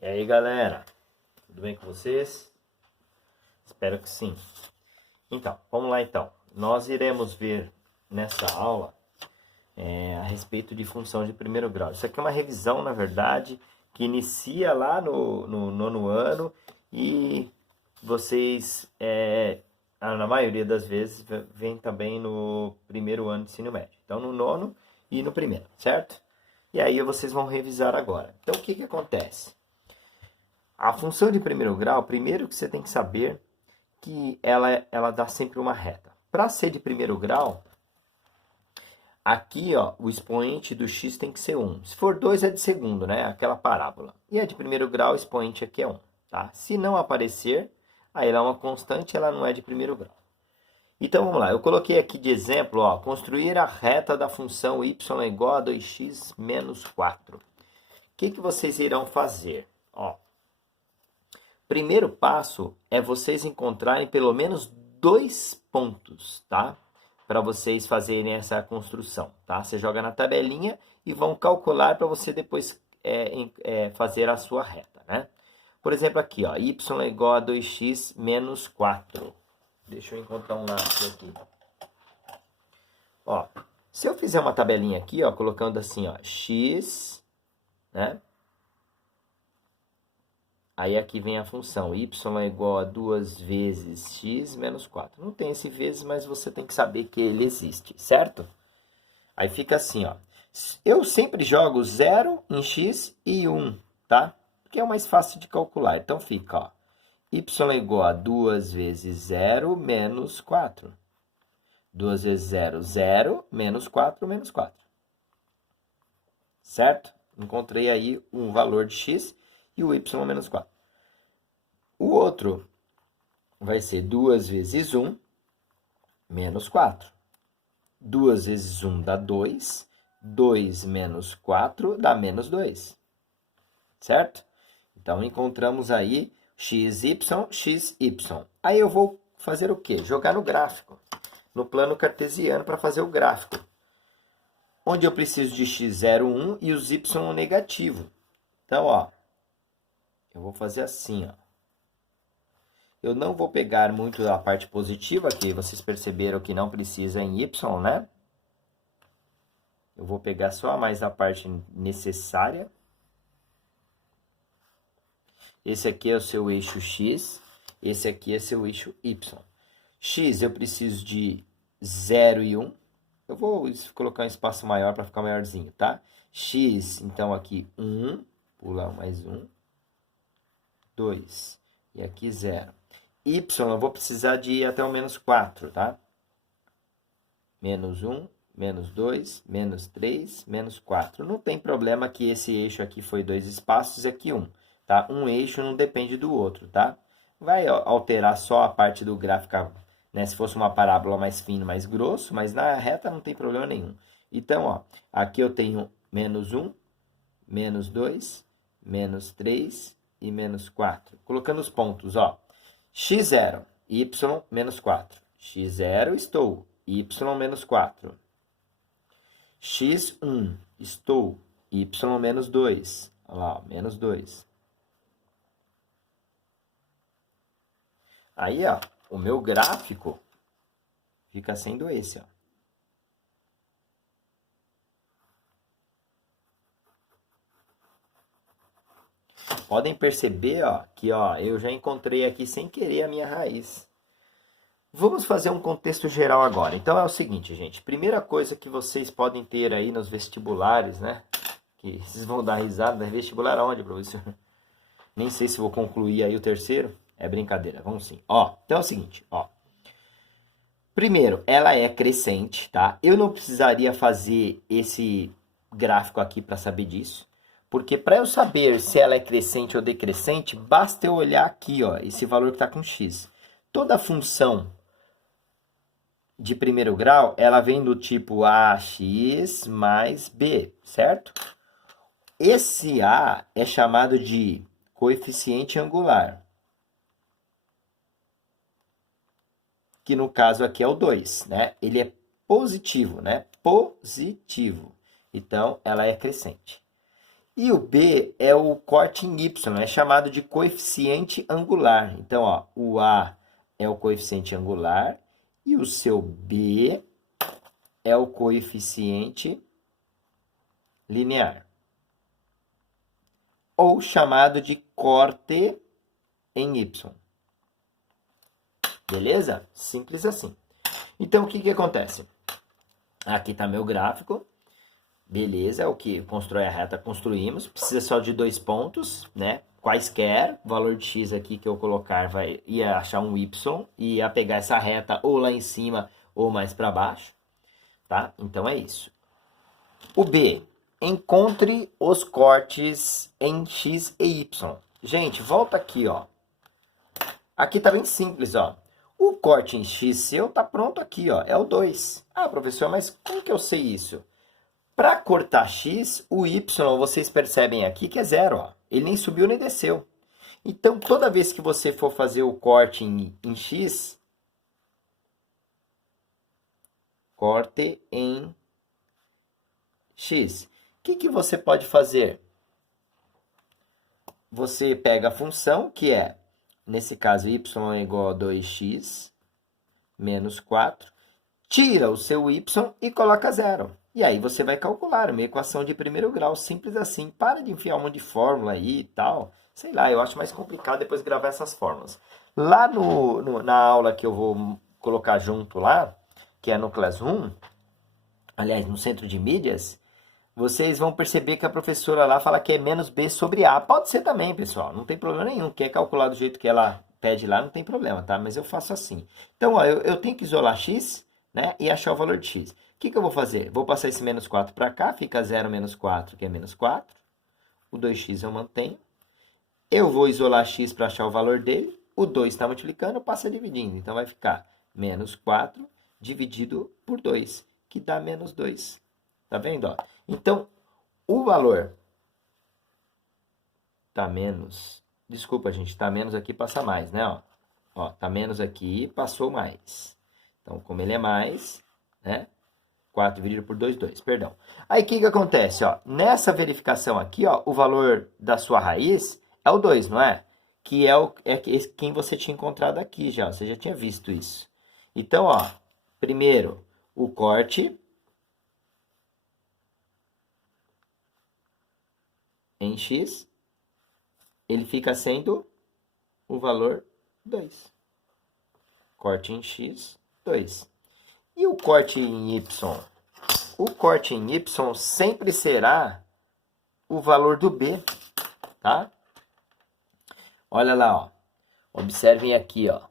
E aí, galera, tudo bem com vocês? Espero que sim. Então, vamos lá então. Nós iremos ver nessa aula a respeito de função de primeiro grau. Isso aqui é uma revisão, na verdade, que inicia lá no nono ano e vocês, na maioria das vezes, vem também no primeiro ano de ensino médio. Então, no nono e no primeiro, certo? E aí vocês vão revisar agora. Então, o que que acontece? A função de primeiro grau, primeiro que você tem que saber que ela dá sempre uma reta. Para ser de primeiro grau, aqui ó, o expoente do x tem que ser 1. Se for 2 é de segundo, né? Aquela parábola. E é de primeiro grau, o expoente aqui é 1. Tá? Se não aparecer, aí ela é uma constante, ela não é de primeiro grau. Então vamos lá, eu coloquei aqui de exemplo, ó, construir a reta da função y é igual a 2x menos 4. O que vocês irão fazer? Ó, primeiro passo é vocês encontrarem pelo menos 2 pontos, tá? Para vocês fazerem essa construção, tá? Você joga na tabelinha e vão calcular para você depois fazer a sua reta, né? Por exemplo, aqui, ó, y é igual a 2x menos 4. Deixa eu encontrar um lápis aqui. Ó, se eu fizer uma tabelinha aqui, ó, colocando assim, ó, x, né? Aí aqui vem a função y é igual a 2 vezes x menos 4. Não tem esse vezes, mas você tem que saber que ele existe, certo? Aí fica assim, ó. Eu sempre jogo 0 em x e 1, tá? Porque é o mais fácil de calcular. Então fica, ó. Y é igual a 2 vezes 0 menos 4. 2 vezes 0, 0, menos 4, menos 4. Certo? Encontrei aí um valor de x e o y menos 4. O outro vai ser 2 vezes 1 menos 4. 2 vezes 1 dá 2. 2 menos 4 dá menos 2. Certo? Então, encontramos aí xy, xy. Aí eu vou fazer o quê? Jogar no gráfico. No plano cartesiano para fazer o gráfico. Onde eu preciso de x0, 1 e os y negativo. Então, ó. Eu vou fazer assim, ó. Eu não vou pegar muito a parte positiva, que vocês perceberam que não precisa em y, né? Eu vou pegar só mais a parte necessária. Esse aqui é o seu eixo x, esse aqui é seu eixo y. X eu preciso de 0 e 1. Eu vou colocar um espaço maior para ficar maiorzinho, tá? X, então aqui 1, pula mais 1, 2, e aqui 0. Y eu vou precisar de ir até o menos 4, tá? Menos 1, menos 2, menos 3, menos 4. Não tem problema que esse eixo aqui foi 2 espaços e aqui 1, tá? Um eixo não depende do outro, tá? Vai alterar só a parte do gráfico, né? Se fosse uma parábola mais fino, mais grosso, mas na reta não tem problema nenhum. Então, ó, aqui eu tenho menos 1, menos 2, menos 3 e menos 4. Colocando os pontos, ó. x0, y menos 4. x0 estou, y menos 4. x1 estou, y menos 2. Olha lá, menos 2. Aí, ó, o meu gráfico fica sendo esse, ó. Podem perceber, ó, que ó, eu já encontrei aqui sem querer a minha raiz. Vamos fazer um contexto geral agora. Então é o seguinte, gente. Primeira coisa que vocês podem ter aí nos vestibulares, né? Que vocês vão dar risada. Vestibular aonde, professor? Nem sei se vou concluir aí o terceiro. É brincadeira, vamos sim. Ó, então é o seguinte, ó. Primeiro, ela é crescente, tá? Eu não precisaria fazer esse gráfico aqui para saber disso. Porque para eu saber se ela é crescente ou decrescente, basta eu olhar aqui, ó, esse valor que está com x. Toda função de primeiro grau, ela vem do tipo ax mais b, certo? Esse a é chamado de coeficiente angular, que no caso aqui é o 2, né? Ele é positivo, né? Positivo. Então, ela é crescente. E o B é o corte em Y, é chamado de coeficiente angular. Então, ó, o A é o coeficiente angular e o seu B é o coeficiente linear. Ou chamado de corte em Y. Beleza? Simples assim. Então, o que que acontece? Aqui está meu gráfico. Beleza, é o que constrói a reta, construímos. Precisa só de 2 pontos, né? Quaisquer, o valor de x aqui que eu colocar ia achar um y, e ia pegar essa reta ou lá em cima ou mais para baixo, tá? Então é isso. O B, encontre os cortes em x e y. Gente, volta aqui, ó. Aqui tá bem simples, ó. O corte em x seu tá pronto aqui, ó. É o 2. Ah, professor, mas como que eu sei isso? Para cortar x, o y, vocês percebem aqui que é zero, ó. Ele nem subiu nem desceu. Então, toda vez que você for fazer o corte em x, corte em x. O que você pode fazer? Você pega a função, que é, nesse caso, y é igual a 2x menos 4, tira o seu y e coloca zero. E aí você vai calcular uma equação de primeiro grau, simples assim. Para de enfiar um monte de fórmula aí e tal. Sei lá, eu acho mais complicado depois gravar essas fórmulas. Lá na aula que eu vou colocar junto lá, que é no Classroom, aliás, no centro de mídias, vocês vão perceber que a professora lá fala que é menos b sobre a. Pode ser também, pessoal, não tem problema nenhum. Quer calcular do jeito que ela pede lá, não tem problema, tá? Mas eu faço assim. Então, ó, eu tenho que isolar x, né, e achar o valor de x. O que eu vou fazer? Vou passar esse menos 4 para cá, fica 0 menos 4, que é menos 4. O 2x eu mantenho. Eu vou isolar x para achar o valor dele. O 2 está multiplicando, passa dividindo. Então, vai ficar menos 4 dividido por 2, que dá menos 2. Tá vendo? Ó? Então, o valor tá menos... Desculpa, gente, tá menos aqui, passa mais, né? Ó, tá menos aqui, passou mais. Então, como ele é mais, né? 4 dividido por 2, 2, perdão. Aí, o que acontece? Ó? Nessa verificação aqui, ó, o valor da sua raiz é o 2, não é? Que é quem você tinha encontrado aqui já, você já tinha visto isso. Então, ó, primeiro, o corte em x, ele fica sendo o valor 2. Corte em x, 2. E o corte em y? O corte em y sempre será o valor do b, tá? Olha lá, ó. Observem aqui, ó.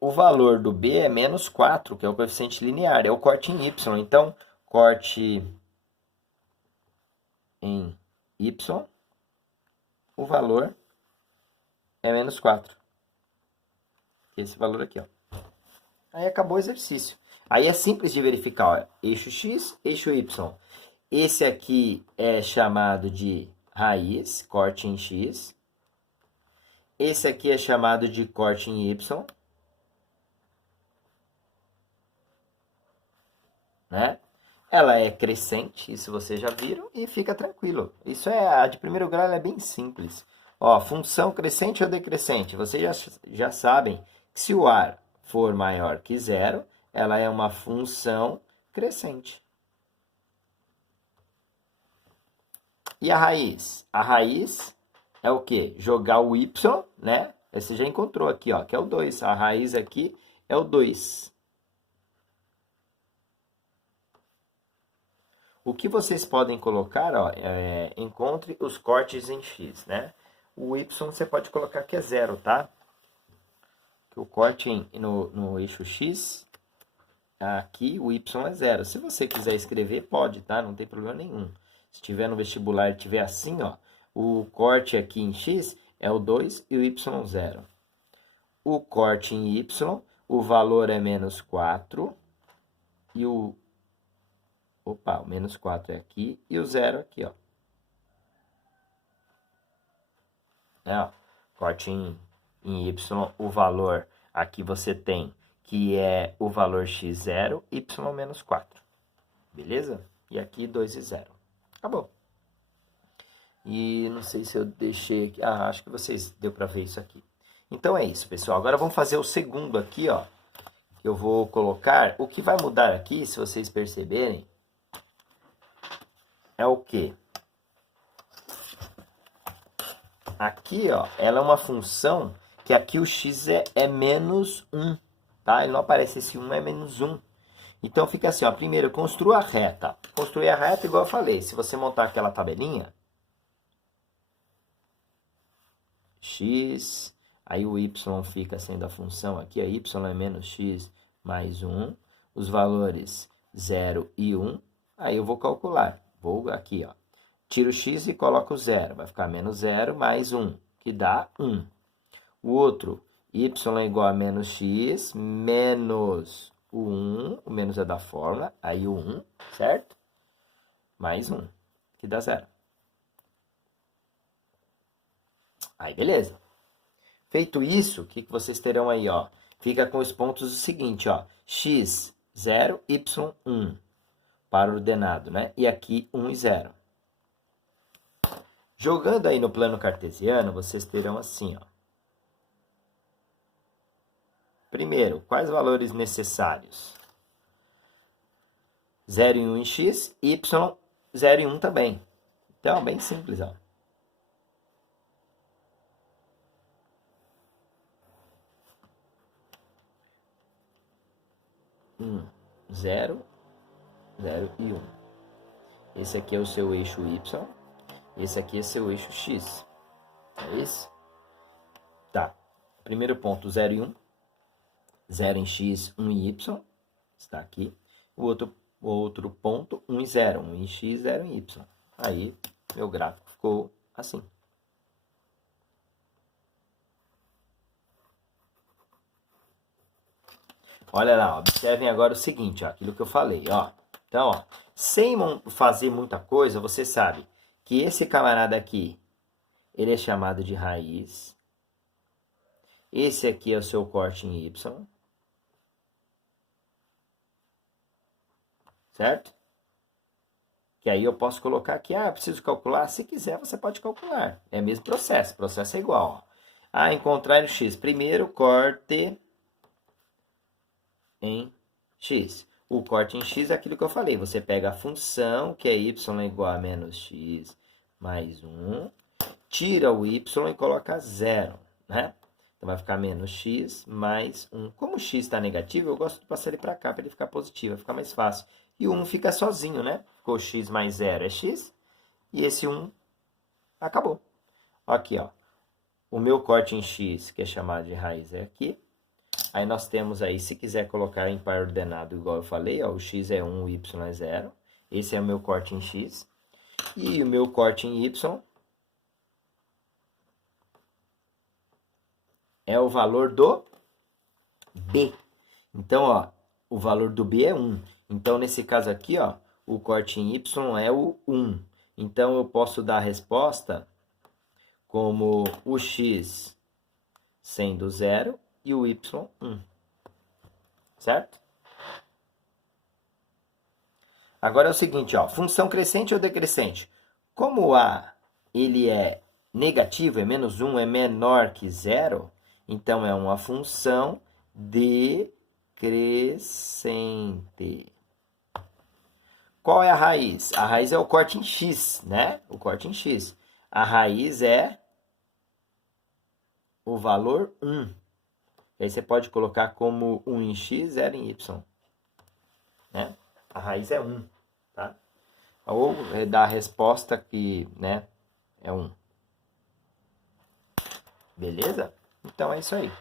O valor do b é menos 4, que é o coeficiente linear, é o corte em y. Então, corte em y, o valor é menos 4. Esse valor aqui, ó. Aí acabou o exercício. Aí é simples de verificar, ó. Eixo x, eixo y. Esse aqui é chamado de raiz, corte em x. Esse aqui é chamado de corte em y. Né? Ela é crescente, isso vocês já viram, e fica tranquilo. Isso a de primeiro grau, ela é bem simples. Ó, função crescente ou decrescente? Vocês já sabem que se o ar for maior que zero, ela é uma função crescente. E a raiz? A raiz é o quê? Jogar o y, né? Você já encontrou aqui, ó, que é o 2. A raiz aqui é o 2. O que vocês podem colocar, ó, encontre os cortes em x, né? O y você pode colocar que é 0, tá? O corte no eixo x, aqui o y é 0. Se você quiser escrever, pode, tá? Não tem problema nenhum. Se tiver no vestibular e tiver assim, ó, o corte aqui em x é o 2 e o y 0. O corte em y, o valor é menos 4 e o... Opa, o menos 4 é aqui e o 0 aqui, ó. Ó, corte em y, o valor aqui você tem que é o valor x0, y menos 4. Beleza? E aqui 2 e 0. Acabou. E não sei se eu deixei aqui. Ah, acho que vocês deu para ver isso aqui. Então é isso, pessoal. Agora vamos fazer o segundo aqui, ó. Eu vou colocar. O que vai mudar aqui, se vocês perceberem, é o quê? Aqui, ó, ela é uma função que aqui o x é menos 1, tá? Ele não aparece esse 1, é menos 1. Então fica assim, ó. Primeiro, construa a reta. Construir a reta, igual eu falei. Se você montar aquela tabelinha, x, aí o y fica sendo a função aqui, a y é menos x mais 1, os valores 0 e 1, aí eu vou calcular, vou aqui, ó, tiro o x e coloco o 0, vai ficar menos 0 mais 1, que dá 1. O outro, y é igual a menos x menos o 1, o menos é da fórmula, aí o 1, certo? Mais 1, que dá 0. Aí, beleza. Feito isso, o que vocês terão aí, ó? Fica com os pontos o seguinte, ó. X, 0, y, 1. Para o ordenado, né? E aqui, 1 e 0. Jogando aí no plano cartesiano, vocês terão assim, ó. Primeiro, quais valores necessários? 0 e 1 em x, y, 0 e 1 também. Então, bem simples, ó. 0, 0 e 1. Esse aqui é o seu eixo y. Esse aqui é seu eixo x. É isso? Tá. Primeiro ponto, 0 e 1. 0 em x, 1 em y. Está aqui. O outro ponto, 1 e 0. 1 em x, 0 em y. Aí, meu gráfico ficou assim. Olha lá, observem agora o seguinte, ó, aquilo que eu falei, ó. Então, ó, sem fazer muita coisa, você sabe que esse camarada aqui, ele é chamado de raiz. Esse aqui é o seu corte em y. Certo? Que aí eu posso colocar aqui, preciso calcular. Se quiser, você pode calcular. É o mesmo processo, o processo é igual, ó. Encontrar o x. Primeiro, corte em x. O corte em x é aquilo que eu falei. Você pega a função, que é y é igual a menos x mais 1, tira o y e coloca 0, né? Então, vai ficar menos x mais 1. Como o x está negativo, eu gosto de passar ele para cá, para ele ficar positivo, vai ficar mais fácil. E o 1 fica sozinho, né? Ficou x mais 0 é x, e esse 1 acabou. Aqui, ó. O meu corte em x, que é chamado de raiz, é aqui. Aí nós temos aí, se quiser colocar em par ordenado, igual eu falei, ó, o x é 1, o y é 0. Esse é o meu corte em x. E o meu corte em y é o valor do b. Então, ó, o valor do b é 1. Então, nesse caso aqui, ó, o corte em y é o 1. Então, eu posso dar a resposta como o x sendo 0 e o y 1. Certo? Agora é o seguinte, ó, função crescente ou decrescente? Como a ele é negativo, é menos 1, é menor que 0, então é uma função decrescente. Qual é a raiz? A raiz é o corte em x, né? O corte em x. A raiz é o valor 1. Aí você pode colocar como 1 em x, 0 em y. Né? A raiz é 1. Tá? Ou dá a resposta que, né, é 1. Beleza? Então é isso aí.